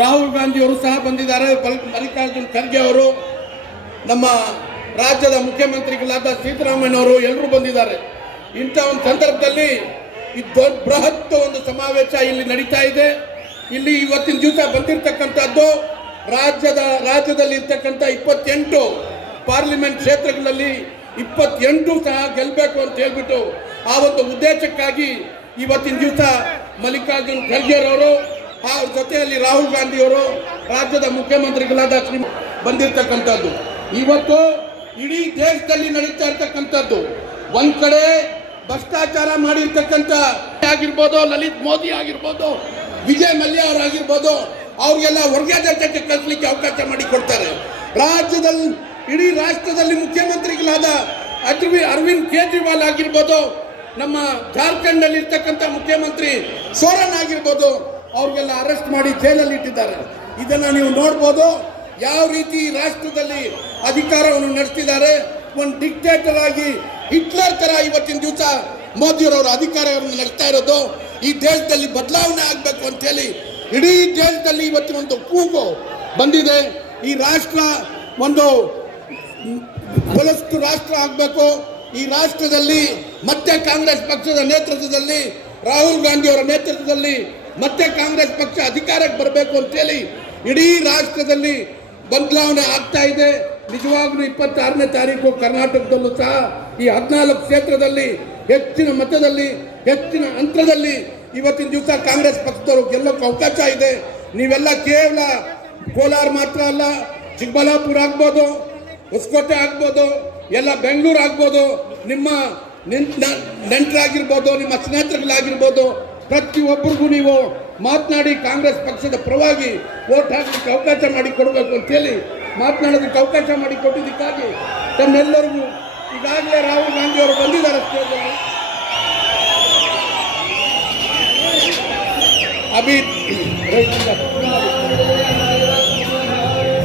ರಾಹುಲ್ ಗಾಂಧಿ ಅವರು ಸಹ ಬಂದಿದ್ದಾರೆ. ಮಲ್ಲಿಕಾರ್ಜುನ್ ಖರ್ಗೆ ಅವರು, ನಮ್ಮ ರಾಜ್ಯದ ಮುಖ್ಯಮಂತ್ರಿಗಳಾದ ಸಿದ್ದರಾಮಯ್ಯ ಅವರು ಎಲ್ಲರೂ ಬಂದಿದ್ದಾರೆ. ಇಂಥ ಒಂದು ಸಂದರ್ಭದಲ್ಲಿ ಈ ದೊಡ್ಡ ಬೃಹತ್ ಒಂದು ಸಮಾವೇಶ ಇಲ್ಲಿ ನಡೀತಾ ಇದೆ. ಇಲ್ಲಿ ಇವತ್ತಿನ ದಿವಸ ಬಂದಿರತಕ್ಕಂಥದ್ದು ರಾಜ್ಯದಲ್ಲಿ ಇರ್ತಕ್ಕಂಥ 28 ಪಾರ್ಲಿಮೆಂಟ್ ಕ್ಷೇತ್ರಗಳಲ್ಲಿ 28 ಸಹ ಗೆಲ್ಲಬೇಕು ಅಂತ ಹೇಳ್ಬಿಟ್ಟು ಆ ಒಂದು ಉದ್ದೇಶಕ್ಕಾಗಿ ಇವತ್ತಿನ ದಿವಸ ಮಲ್ಲಿಕಾರ್ಜುನ್ ಖರ್ಗೆ ಅವರು, ಅವ್ರ ಜೊತೆಯಲ್ಲಿ ರಾಹುಲ್ ಗಾಂಧಿ ಅವರು, ರಾಜ್ಯದ ಮುಖ್ಯಮಂತ್ರಿಗಳಾದ ಬಂದಿರತಕ್ಕಂಥದ್ದು. ಇವತ್ತು ಇಡೀ ದೇಶದಲ್ಲಿ ನಡೀತಾ ಇರ್ತಕ್ಕಂಥದ್ದು, ಒಂದ್ ಕಡೆ ಭ್ರಷ್ಟಾಚಾರ ಮಾಡಿರ್ತಕ್ಕಂಥ ಆಗಿರ್ಬೋದು, ಲಲಿತ್ ಮೋದಿ ಆಗಿರ್ಬೋದು, ವಿಜಯ್ ಮಲ್ಯ ಅವರಾಗಿರ್ಬೋದು, ಅವ್ರಿಗೆಲ್ಲ ವರ್ಗ ದೇಶಕ್ಕೆ ಕಳಿಸ್ಲಿಕ್ಕೆ ಅವಕಾಶ ಮಾಡಿಕೊಡ್ತಾರೆ. ಇಡೀ ರಾಷ್ಟ್ರದಲ್ಲಿ ಮುಖ್ಯಮಂತ್ರಿಗಳಾದ ಅರವಿಂದ್ ಕೇಜ್ರಿವಾಲ್ ಆಗಿರ್ಬೋದು, ನಮ್ಮ ಜಾರ್ಖಂಡ್ ನಲ್ಲಿ ಇರ್ತಕ್ಕಂಥ ಮುಖ್ಯಮಂತ್ರಿ ಸೋರೆನ್ ಆಗಿರ್ಬೋದು, ಅವ್ರಿಗೆಲ್ಲ ಅರೆಸ್ಟ್ ಮಾಡಿ ಜೈಲಲ್ಲಿ ಇಟ್ಟಿದ್ದಾರೆ. ಇದನ್ನ ನೀವು ನೋಡ್ಬೋದು. ಯಾವ ರೀತಿ ರಾಷ್ಟ್ರದಲ್ಲಿ ಅಧಿಕಾರವನ್ನು ನಡೆಸ್ತಿದ್ದಾರೆ. ಒಂದು ಡಿಕ್ಟೇಟರ್ ಆಗಿ ಹಿಟ್ಲರ್ ತರ ಇವತ್ತಿನ ದಿವಸ ಮೋದಿಯವರವರ ಅಧಿಕಾರವನ್ನು ನಡೆಸ್ತಾ ಇರೋದು. ಈ ದೇಶದಲ್ಲಿ ಬದಲಾವಣೆ ಆಗಬೇಕು ಅಂತ ಹೇಳಿ ಇಡೀ ದೇಶದಲ್ಲಿ ಇವತ್ತಿನ ಒಂದು ಕೂಗು ಬಂದಿದೆ. ಈ ರಾಷ್ಟ್ರ ಒಂದು ಬಲಿಷ್ಠ ರಾಷ್ಟ್ರ ಆಗಬೇಕು. ಈ ರಾಷ್ಟ್ರದಲ್ಲಿ ಮತ್ತೆ ಕಾಂಗ್ರೆಸ್ ಪಕ್ಷದ ನೇತೃತ್ವದಲ್ಲಿ, ರಾಹುಲ್ ಗಾಂಧಿ ಅವರ ನೇತೃತ್ವದಲ್ಲಿ ಮತ್ತೆ ಕಾಂಗ್ರೆಸ್ ಪಕ್ಷ ಅಧಿಕಾರಕ್ಕೆ ಬರಬೇಕು ಅಂತೇಳಿ ಇಡೀ ರಾಷ್ಟ್ರದಲ್ಲಿ ಬದಲಾವಣೆ ಆಗ್ತಾ ಇದೆ. ನಿಜವಾಗ್ಲೂ 26ನೇ ತಾರೀಕು ಕರ್ನಾಟಕದಲ್ಲೂ ಸಹ ಈ 14 ಕ್ಷೇತ್ರದಲ್ಲಿ ಹೆಚ್ಚಿನ ಮತದಲ್ಲಿ, ಹೆಚ್ಚಿನ ಅಂತರದಲ್ಲಿ ಇವತ್ತಿನ ದಿವಸ ಕಾಂಗ್ರೆಸ್ ಪಕ್ಷದವರು ಗೆಲ್ಲೋಕೆ ಅವಕಾಶ ಇದೆ. ನೀವೆಲ್ಲ ಕೇವಲ ಕೋಲಾರ ಮಾತ್ರ ಅಲ್ಲ, ಚಿಕ್ಕಬಳ್ಳಾಪುರ ಆಗ್ಬೋದು, ಹೊಸಕೋಟೆ ಆಗ್ಬೋದು, ಎಲ್ಲ ಬೆಂಗಳೂರು ಆಗ್ಬೋದು, ನಿಮ್ಮ ನೆಂಟರಾಗಿರ್ಬೋದು, ನಿಮ್ಮ ಸ್ನೇಹಿತರುಗಳಾಗಿರ್ಬೋದು, ಪ್ರತಿಯೊಬ್ಬರಿಗೂ ನೀವು ಮಾತನಾಡಿ ಕಾಂಗ್ರೆಸ್ ಪಕ್ಷದ ಪರವಾಗಿ ವೋಟ್ ಹಾಕಲಿಕ್ಕೆ ಅವಕಾಶ ಮಾಡಿಕೊಡ್ಬೇಕು ಅಂತೇಳಿ ಮಾತನಾಡೋದಕ್ಕೆ ಅವಕಾಶ ಮಾಡಿಕೊಟ್ಟಿದ್ದಕ್ಕಾಗಿ ತಮ್ಮೆಲ್ಲರಿಗೂ ಈಗಾಗಲೇ ರಾಹುಲ್ ಗಾಂಧಿ ಅವರು ಬಂದಿದ್ದಾರೆ ಸ್ಟೇಜಲ್ಲಿ. ಅಭಿ